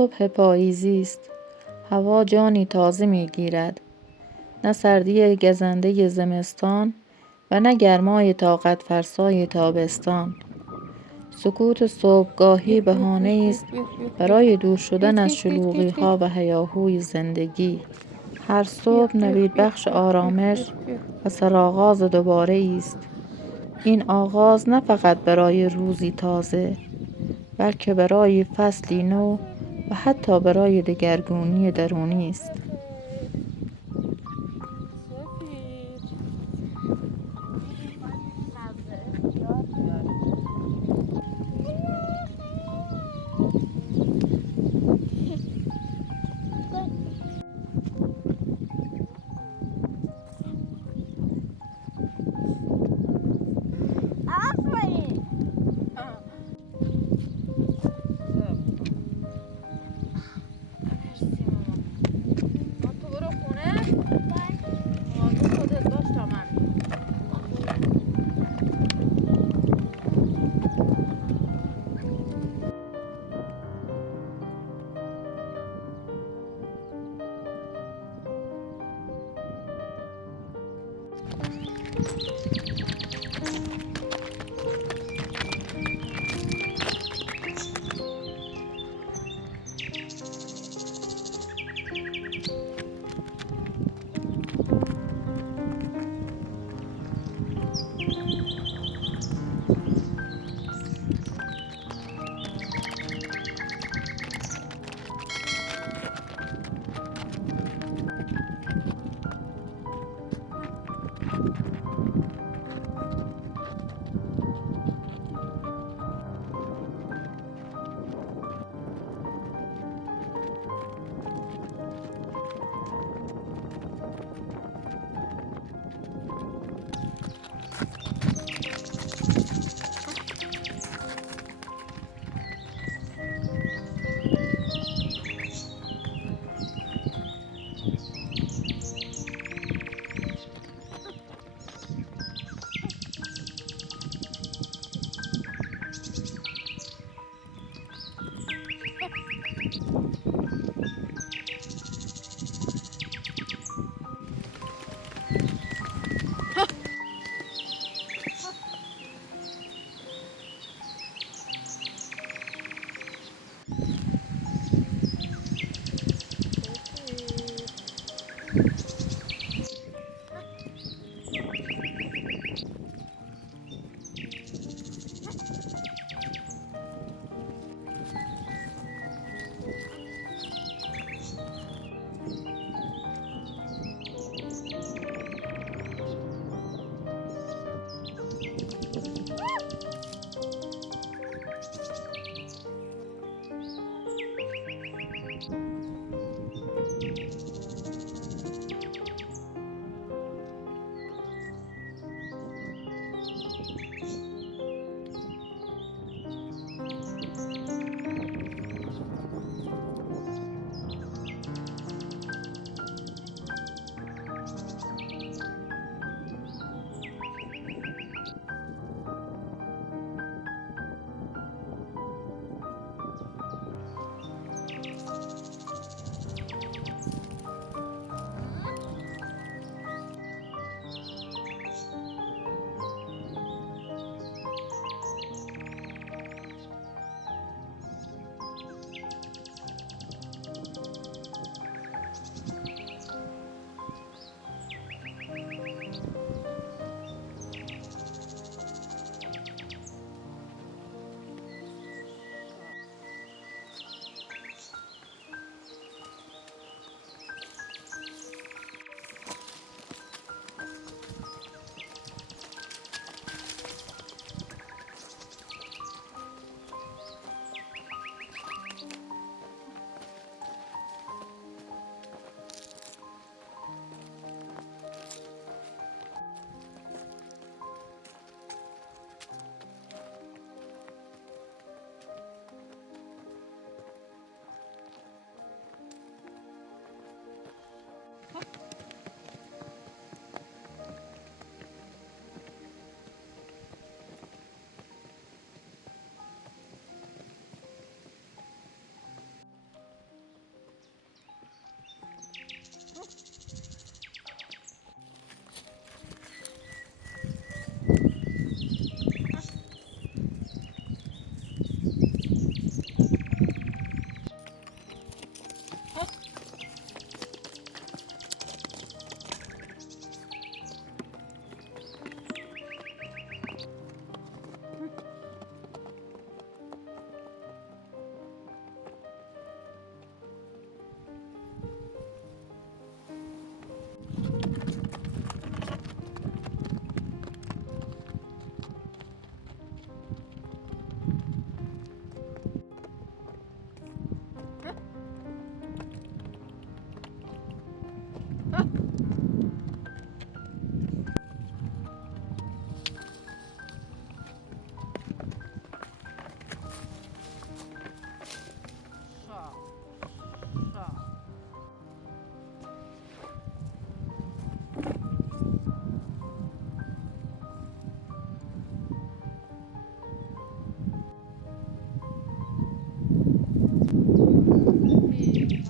صبح پاییزی است. هوا جانی تازه می‌گیرد. نه سردی گزنده زمستان و نه گرمای طاقت فرسای تابستان. سکوت صبحگاهی بهانه‌ای است برای دور شدن از شلوغی‌ها و هیاهوی زندگی. هر صبح نوید بخش آرامش و سرآغاز دوباره است. این آغاز نه فقط برای روزی تازه، بلکه برای فصلی نو و حتی برای دگرگونی درونی است.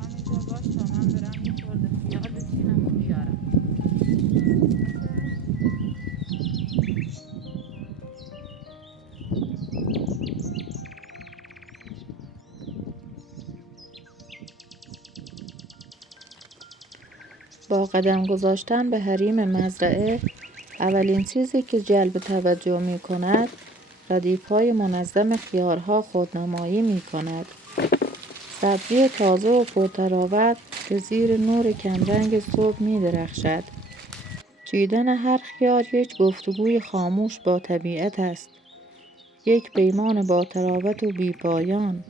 همینجا باش تا من برم یه خورده خیال بچینم و بیارم. با قدم گذاشتن به حریم مزرعه، اولین چیزی که جلب توجه می کند، ردیف‌های منظم خیارها خودنمایی می کند. سبزی تازه و پرتراوت که زیر نور کمرنگ صبح می درخشد. چیدن هر خیار یک گفتگوی خاموش با طبیعت است. یک پیمان با تراوت و بی پایان.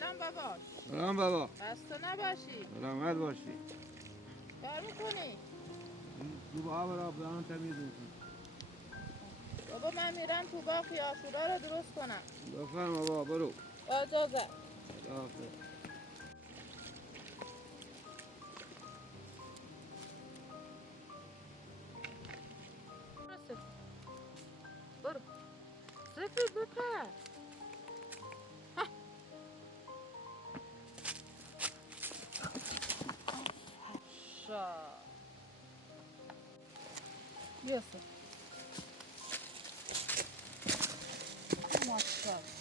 سلام بابا. سلام بابا. خسته نباشی. سلامت باشی. کار میکنی؟ تو با دارم تمیز میکنم. بابا من میرم تو باغ خیارشورا رو درست کنم. بفرما بابا برو. اجازه. خداحافظ. برو. سفید بپر. Yusuf. Maşallah.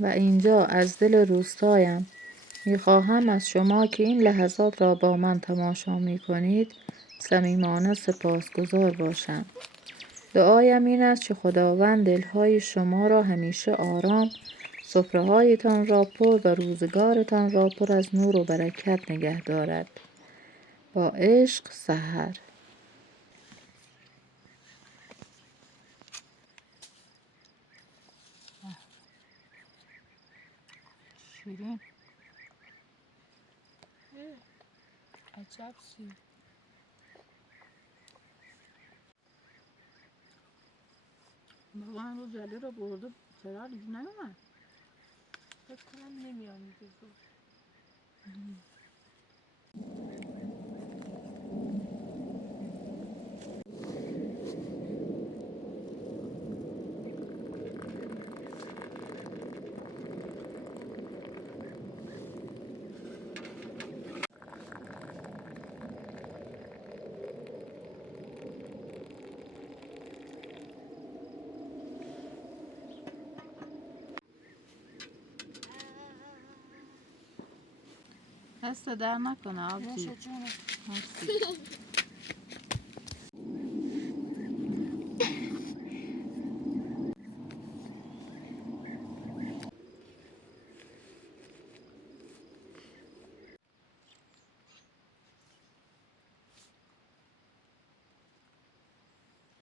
و اینجا از دل روستایم می‌خواهم از شما که این لحظات را با من تماشا می‌کنید صمیمانه سپاسگزار باشم. دعایم این است که خداوند دل‌های شما را همیشه آرام، سفره‌هایتان را پر و روزگارتان را پر از نور و برکت نگه دارد. با عشق، سحر. شیرین عجب سی. بابا من رو جلی رو برده چرا دیگه نیومد؟ فکر کنم نمیام دیگه زود. دست در نکنه آبجی. نوش جونه. مرسی.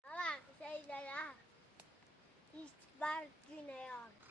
Baba, şey de ya. Hiç var güne ya.